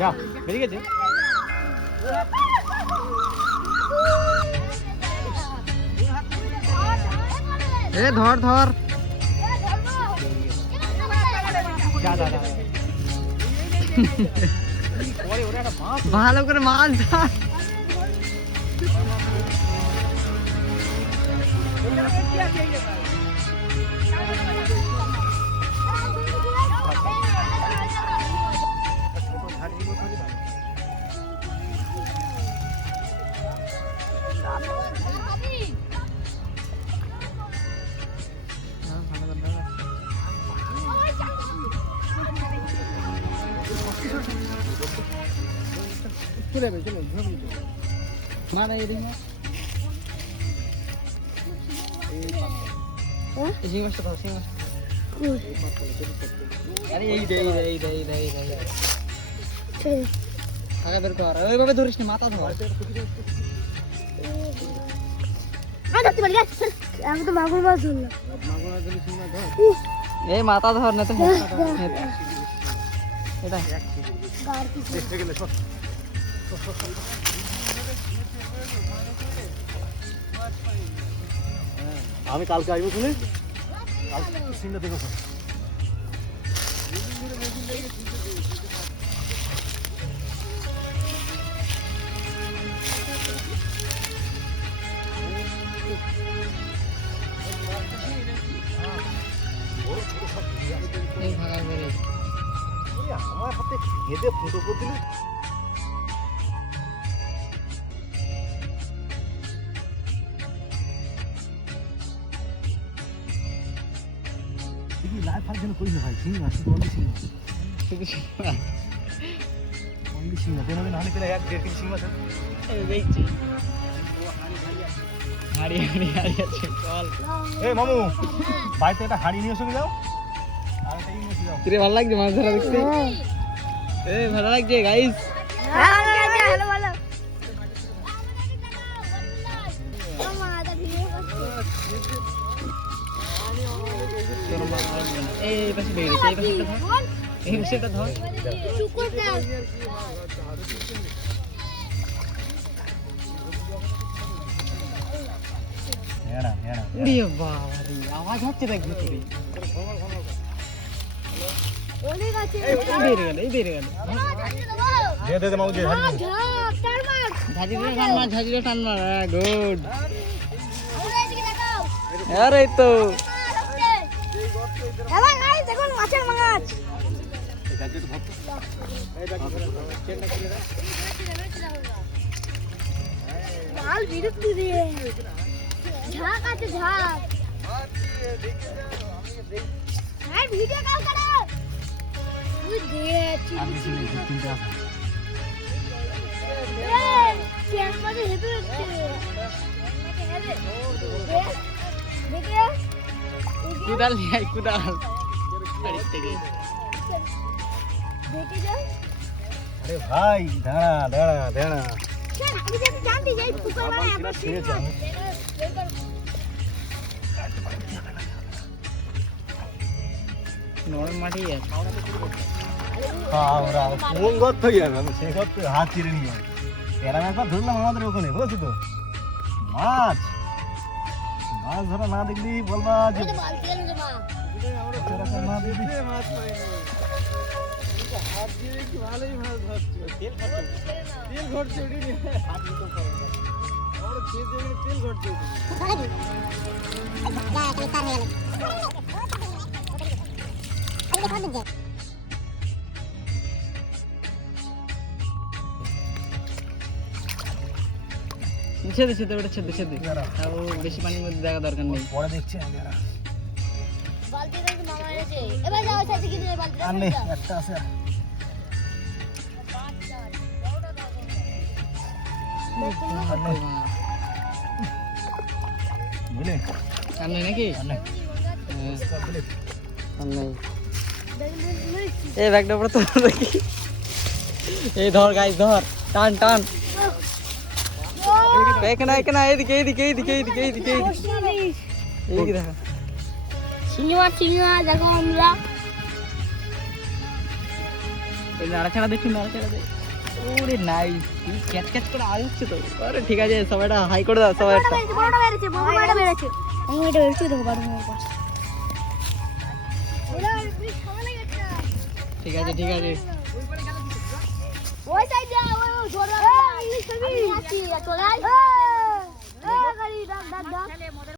যা বেরিয়ে গেছে। এ ধর ধর ভালো করে মাছ ধর। ওইভাবে ধরিস না, মাথা ধর। আমি তো মাগুর মাছ ধরলাম। এই মাথা ধর না তো এটা আমি কালকে আসবো শুনে সিনটা দেখো। আমার হাতে হেঁটে ফুটো করে দিল। লাইভ ফাংশন করিস না ভাই, সিঙ্গা শুধু অনলি সিঙ্গা, শুধু অনলি সিঙ্গা। কোনো দিন হানি পেলে 1-1.5 কেজি সিঙ্গা আছে দেখছি। হাড়ি হাড়ি হাড়ি আছে চল। এই মামু বাড়িতে একটা হাড়ি নিয়ে এসে যাও, আর একটা নিয়ে এসে যাও। কিরে ভালো লাগছে মাছ ধরা দেখতে? এই ভালো লাগছে গাইস। হ্যালো ভালো। এই পাশে বেরিয়ে গেছে, এই পাশেটা ধর, এই পাশেটা ধর। হেড়া হেড়া উড়ে বাবা রে, আওয়াজ হচ্ছে দেখ ভিতরে। এই বেরিয়ে গেল, এই বেরিয়ে গেল। দে মামু দে হাড়ি। ঝাঁঝিরে টান মার, ঝাঁঝিরে টান মার। গুড। আরে এই তো দেখুন মাছের মাছ। লাল বিরক্তি দিয়ে ঝাঁক আছে ঝাঁক। হ্যাঁ ভিডিও কল করো। তুই দেখছি আমি চিনি তিনটা এই ক্যামেরা হেঁটে যাচ্ছে। দেখে কুদাল নিয়ে আয়, কুদাল বাড়ির থেকে। দেখে যা। আরে ভাই দাঁড়া দাঁড়া দাঁড়া। আমি যদি জানতে যাই পুকুর মারা এত ছেড়েছে আমি। নরম মাটি আছে। ওরা কোন ঘর থেকে যাবে, আমি সেই ঘর থেকে হাত চিরে নিয়ে যাবে। এরা একবার ধরলাম আমাদের ওখানে, বুঝছি তো মাছ মাছ ধরা না দেখলি বলবা যে এরকম না দেখলি ছেদে ছেদে ওটা ছেদে ছেদে। তাও বেশি পানির মধ্যে দেখা দরকার নেই। পরে দেখছি আমি এরা। বালতিটা তো মামা এনেছে। এবার যাও সাথে কি নিয়ে বালতিটা আর নেই, একটা আছে আর। বুঝলি আর নেই নাকি? আর নেই। আর নেই। এই ব্যাগটা পরে তো দেখি। এই ধর গাইস ধর, টান টান। এখানে এখানে এইদিকে এইদিকে এইদিকে এইদিকে এইদিকে এইদিকে দেখা চিংড়ি মাছ দেখো আমরা এই নাড়াচাড়া দেখছি নাড়াচাড়া দেখ ওরে নাইস কি ক্যাচ ক্যাচ করে আসছে তো আরে ঠিক আছে সবাইটা হাই করে দাও সবাই একটা বড়টা বেরেছে বড়টা বেরেছে আমি এটা বেরেছি দেখো বড় বড় ঠিক আছে ঠিক আছে ওই সাইড যা ওই জোর ইংলিশ ছবি চলে আয় গাড়ি ডাক ডাক ডাক